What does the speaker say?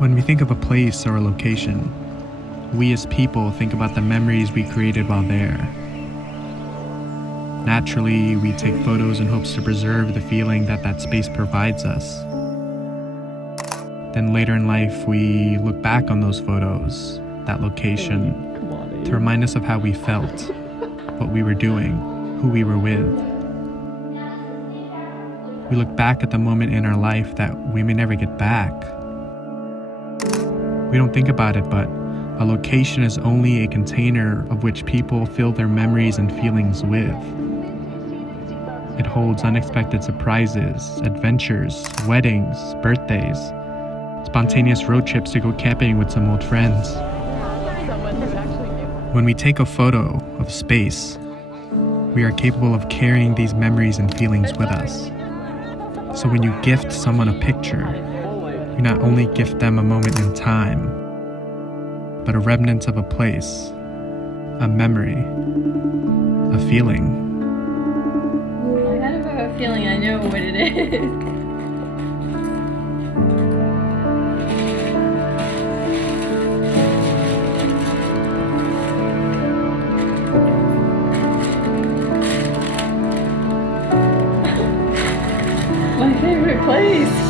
When we think of a place or a location, we as people think about the memories we created while there. Naturally, we take photos in hopes to preserve the feeling that that space provides us. Then later in life, we look back on those photos, that location, to remind us of how we felt, what we were doing, who we were with. We look back at the moment in our life that we may never get back. We don't think about it, but a location is only a container of which people fill their memories and feelings with. It holds unexpected surprises, adventures, weddings, birthdays, spontaneous road trips to go camping with some old friends. When we take a photo of space, we are capable of carrying these memories and feelings with us. So when you gift someone a picture, you not only gift them a moment in time, but a remnant of a place, a memory, a feeling. I kind of have a feeling I know what it is. My favorite place.